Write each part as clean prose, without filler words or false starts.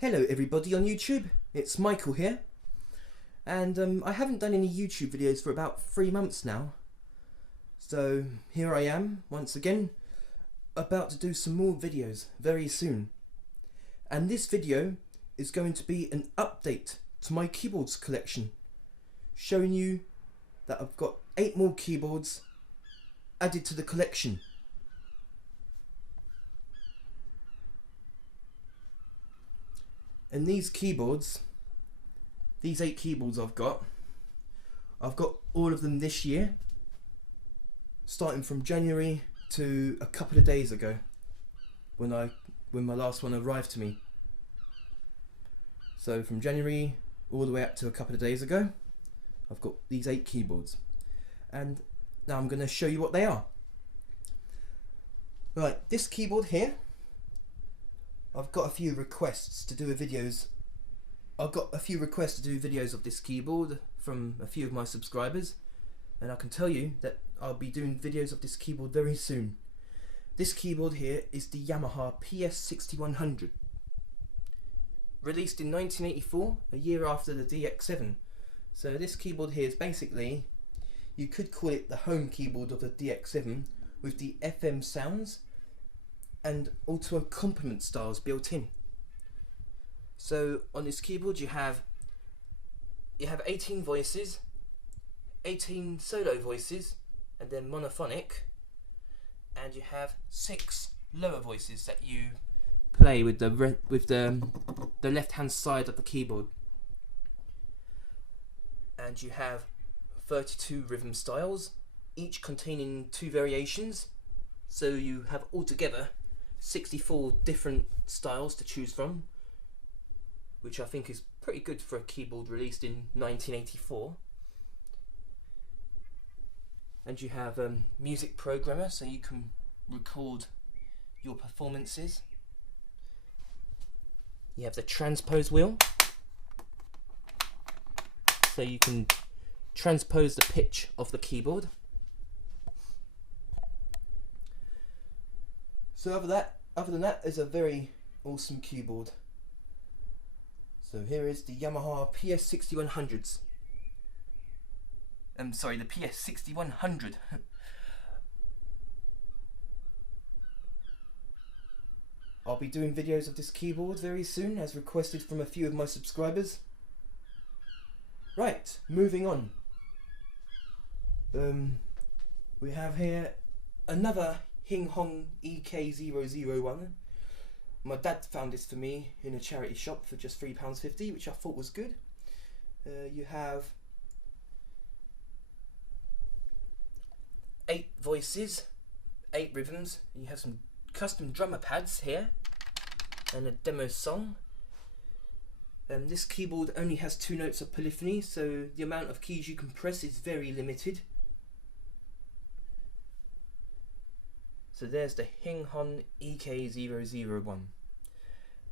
Hello everybody on YouTube, it's Michael here, and I haven't done any YouTube videos for about 3 months now, so here I am once again about to do some more videos very soon. And this video is going to be an update to my keyboards collection, showing you that I've got 8 more keyboards added to the collection. And these keyboards, these 8 keyboards I've got all of them this year, starting from January to a couple of days ago when my last one arrived to me. So from January all the way up to a couple of days ago, I've got these 8 keyboards, and now I'm going to show you what they are. Right, this keyboard here, I've got a few requests to do videos. I've got a few requests to do videos of this keyboard from a few of my subscribers, and I can tell you that I'll be doing videos of this keyboard very soon. This keyboard here is the Yamaha PS-6100, released in 1984, a year after the DX7. So this keyboard here is basically, you could call it the home keyboard of the DX7 with the FM sounds and auto accompaniment styles built in. So on this keyboard you have 18 voices, 18 solo voices, and then monophonic, and you have 6 lower voices that you play with the left hand side of the keyboard. And you have 32 rhythm styles, each containing 2 variations, so you have altogether 64 different styles to choose from, which I think is pretty good for a keyboard released in 1984. And you have a music programmer, so you can record your performances. You have the transpose wheel, so you can transpose the pitch of the keyboard. So other than that, it's a very awesome keyboard. So here is the Yamaha PS-6100s. Sorry, the PS-6100. I'll be doing videos of this keyboard very soon, as requested from a few of my subscribers. Right, moving on. We have here another Hing Hon EK-001. My dad found this for me in a charity shop for just £3.50, which I thought was good. You have 8 voices, 8 rhythms, and you have some custom drummer pads here, and a demo song. This keyboard only has 2 notes of polyphony, so the amount of keys you can press is very limited. So there's the Hing Hon EK-001.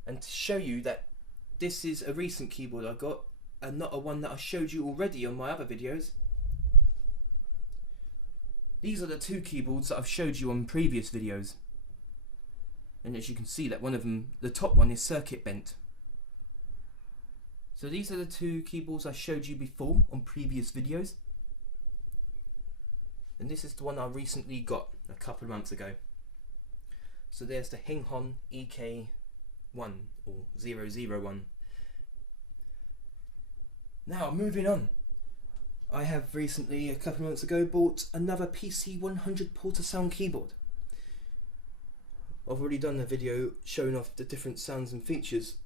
And to show you that this is a recent keyboard I got, and not a one that I showed you already on my other videos, these are the 2 keyboards that I've showed you on previous videos. And as you can see, that one of them, the top one, is circuit bent. So these are the 2 keyboards I showed you before on previous videos. And this is the one I recently got a couple of months ago. So there's the Hing Hon EK-1 or 001. Now moving on. I have recently, a couple of months ago, bought another PC-100 Portasound keyboard. I've already done a video showing off the different sounds and features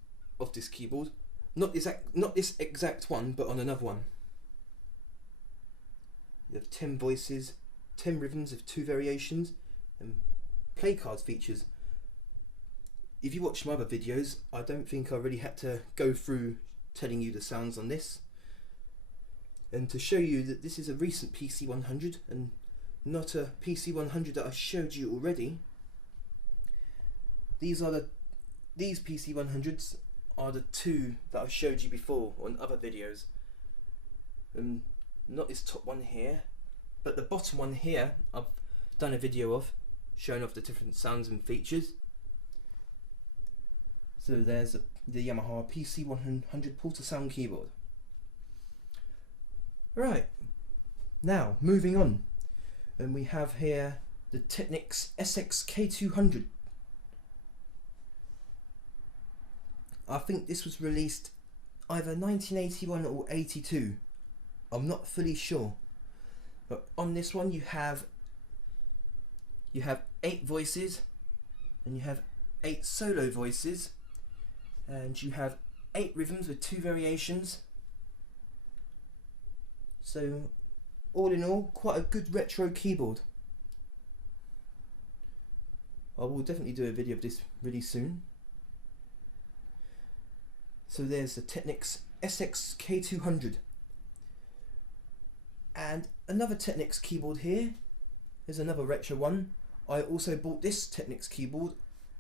of this keyboard. Not this exact one, but on another one. You have 10 voices, 10 rhythms of 2 variations, and play card features. If you watch my other videos, I don't think I really had to go through telling you the sounds on this. And to show you that this is a recent PC-100 and not a PC-100 that I showed you already, these PC-100s are the 2 that I showed you before on other videos. Not this top one here, but the bottom one here I've done a video of, showing off the different sounds and features. So there's the Yamaha PC-100 Porta Sound keyboard. Right, now moving on, and we have here the Technics SX-K200. I think this was released either 1981 or 82. I'm not fully sure. But on this one you have 8 voices, and you have 8 solo voices, and you have 8 rhythms with 2 variations. So all in all, quite a good retro keyboard. I will definitely do a video of this really soon. So there's the Technics SX-K200. And another Technics keyboard here. There's another retro one. I also bought this Technics keyboard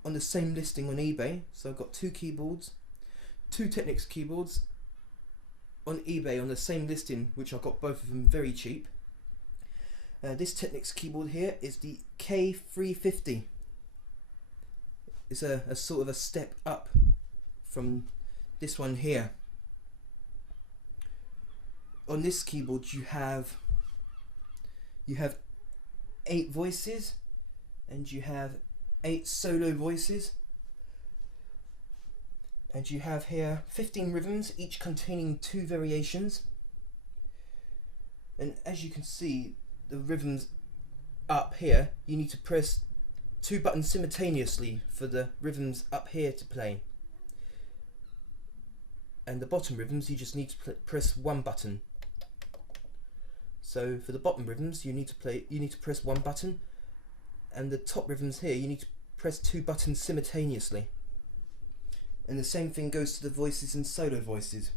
on the same listing on eBay. So I've got 2 keyboards, 2 Technics keyboards on eBay on the same listing, which I got both of them very cheap. This Technics keyboard here is the K-350. It's a sort of a step up from this one here. On this keyboard you have 8 voices, and you have 8 solo voices, and you have here 15 rhythms, each containing 2 variations. And as you can see, the rhythms up here, you need to press 2 buttons simultaneously for the rhythms up here to play. And the bottom rhythms, you just need to press 1 button. So for the bottom rhythms, you need to press 1 button, and the top rhythms here, you need to press 2 buttons simultaneously. And the same thing goes to the voices and solo voices.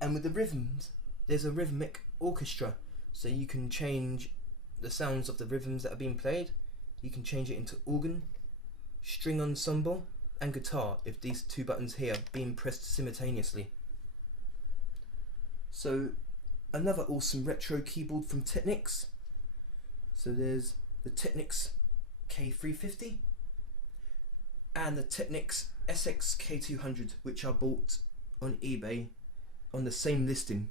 And with the rhythms, there's a rhythmic orchestra, so you can change the sounds of the rhythms that are being played. You can change it into organ, string ensemble, and guitar if these 2 buttons here are being pressed simultaneously. So another awesome retro keyboard from Technics. So there's the Technics K-350 and the Technics SX-K200, which I bought on eBay on the same listing.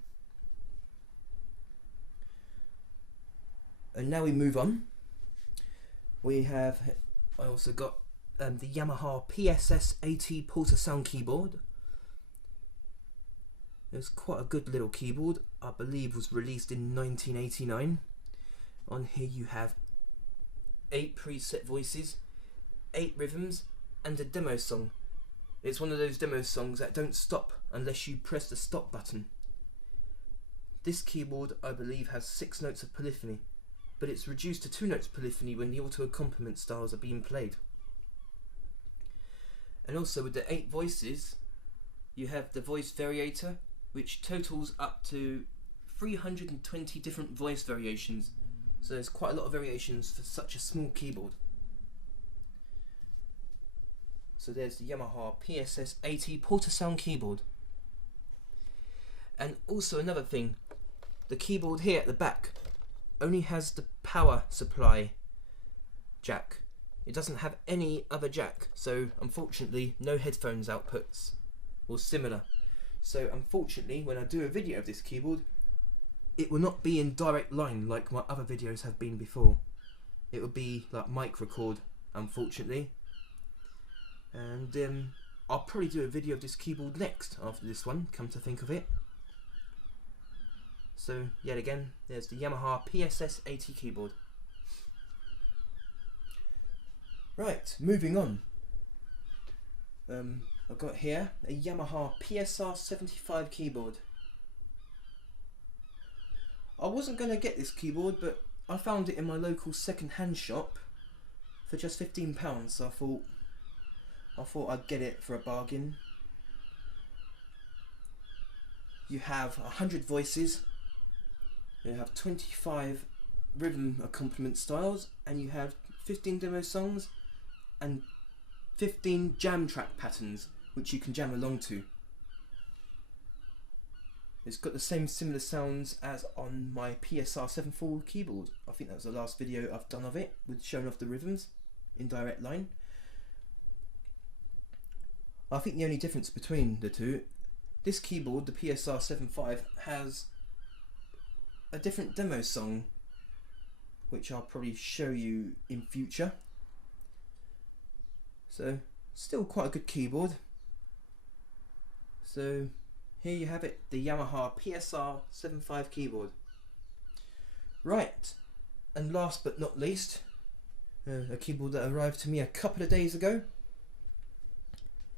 And now we move on. I also got the Yamaha PSS-80 Porta Sound keyboard. It's quite a good little keyboard. I believe was released in 1989. On here you have 8 preset voices, 8 rhythms, and a demo song. It's one of those demo songs that don't stop unless you press the stop button. This keyboard, I believe, has 6 notes of polyphony, but it's reduced to 2 notes of polyphony when the auto accompaniment styles are being played. And also with the 8 voices, you have the voice variator, which totals up to 320 different voice variations. So there's quite a lot of variations for such a small keyboard. So there's the Yamaha PSS-80 Porta Sound keyboard. And also another thing, the keyboard here at the back only has the power supply jack. It doesn't have any other jack, so unfortunately no headphones outputs or similar. So unfortunately, when I do a video of this keyboard, it will not be in direct line like my other videos have been before. It will be like mic record, unfortunately. And I'll probably do a video of this keyboard next after this one, come to think of it. So yet again, there's the Yamaha PSS-80 keyboard. Right, moving on. I've got here a Yamaha PSR-75 keyboard. I wasn't going to get this keyboard, but I found it in my local second-hand shop for just £15, so I thought I'd get it for a bargain. You have 100 voices, you have 25 rhythm accompaniment styles, and you have 15 demo songs and 15 jam track patterns which you can jam along to. It's got the same similar sounds as on my PSR-74 keyboard. I think that was the last video I've done of it, with showing off the rhythms in direct line. I think the only difference between the two, this keyboard, the PSR-75, has a different demo song, which I'll probably show you in future. So, still quite a good keyboard. So, here you have it, the Yamaha PSR-75 keyboard. Right, and last but not least, a keyboard that arrived to me a couple of days ago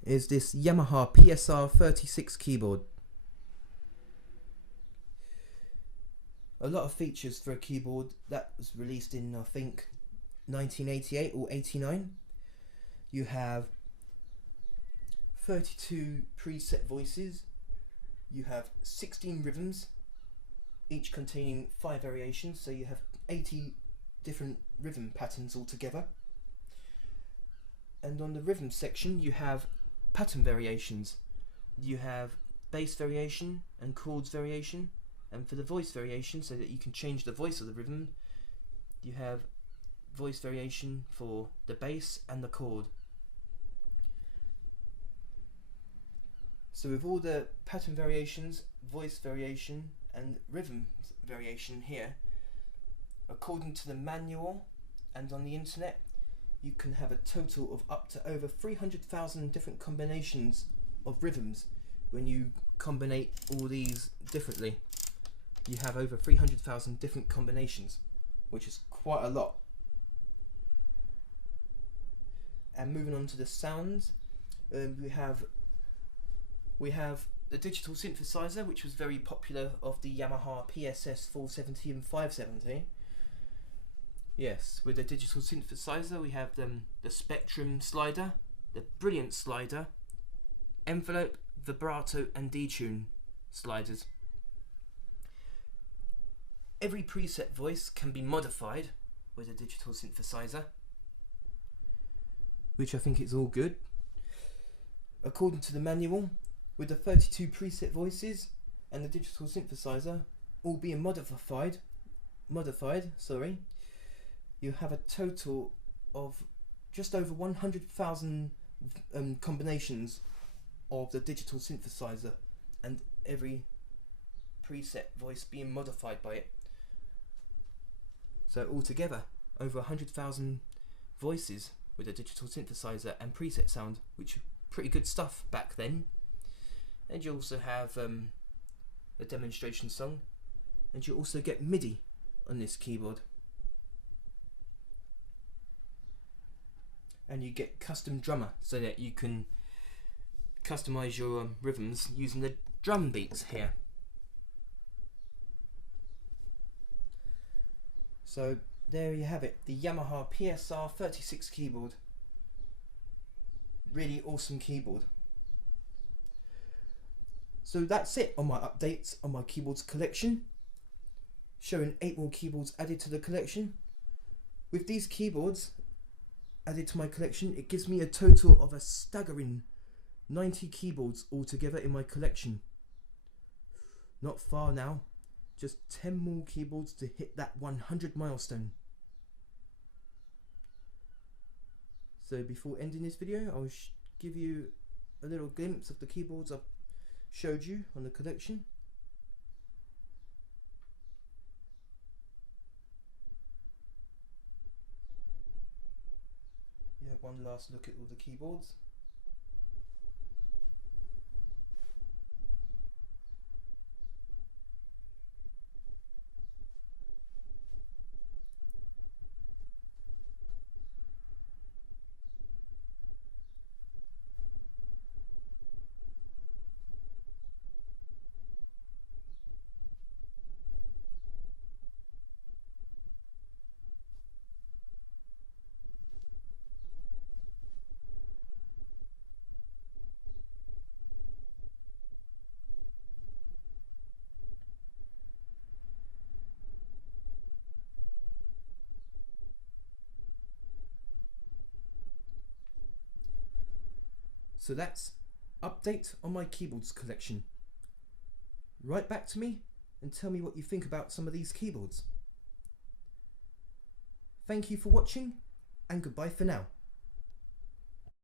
is this Yamaha PSR-36 keyboard. A lot of features for a keyboard that was released in, I think, 1988 or 89. You have 32 preset voices, you have 16 rhythms, each containing 5 variations, so you have 80 different rhythm patterns altogether. And on the rhythm section you have pattern variations. You have bass variation and chords variation, and for the voice variation, so that you can change the voice of the rhythm, you have voice variation for the bass and the chord. So with all the pattern variations, voice variation and rhythm variation here, according to the manual and on the internet, you can have a total of up to over 300,000 different combinations of rhythms. When you combine all these differently, you have over 300,000 different combinations, which is quite a lot. And moving on to the sounds, we have the digital synthesizer, which was very popular, of the Yamaha PSS-470 and 570. Yes, with the digital synthesizer we have the Spectrum slider, the Brilliant slider, Envelope, Vibrato and Detune sliders. Every preset voice can be modified with a digital synthesizer, which I think is all good. According to the manual, with the 32 preset voices and the digital synthesizer all being modified, you have a total of just over 100,000 combinations of the digital synthesizer, and every preset voice being modified by it. So altogether, over 100,000 voices with a digital synthesizer and preset sound, which pretty good stuff back then. And you also have a demonstration song, and you also get MIDI on this keyboard. And you get custom drummer, so that you can customize your rhythms using the drum beats here. So there you have it, the Yamaha PSR-36 keyboard. Really awesome keyboard. So that's it on my updates on my keyboards collection, showing 8 more keyboards added to the collection. With these keyboards added to my collection, it gives me a total of a staggering 90 keyboards altogether in my collection. Not far now, just 10 more keyboards to hit that 100 milestone. So before ending this video, I'll give you a little glimpse of the keyboards I've showed you on the collection. Yeah, one last look at all the keyboards. So that's update on my keyboards collection. Write back to me and tell me what you think about some of these keyboards. Thank you for watching, and goodbye for now.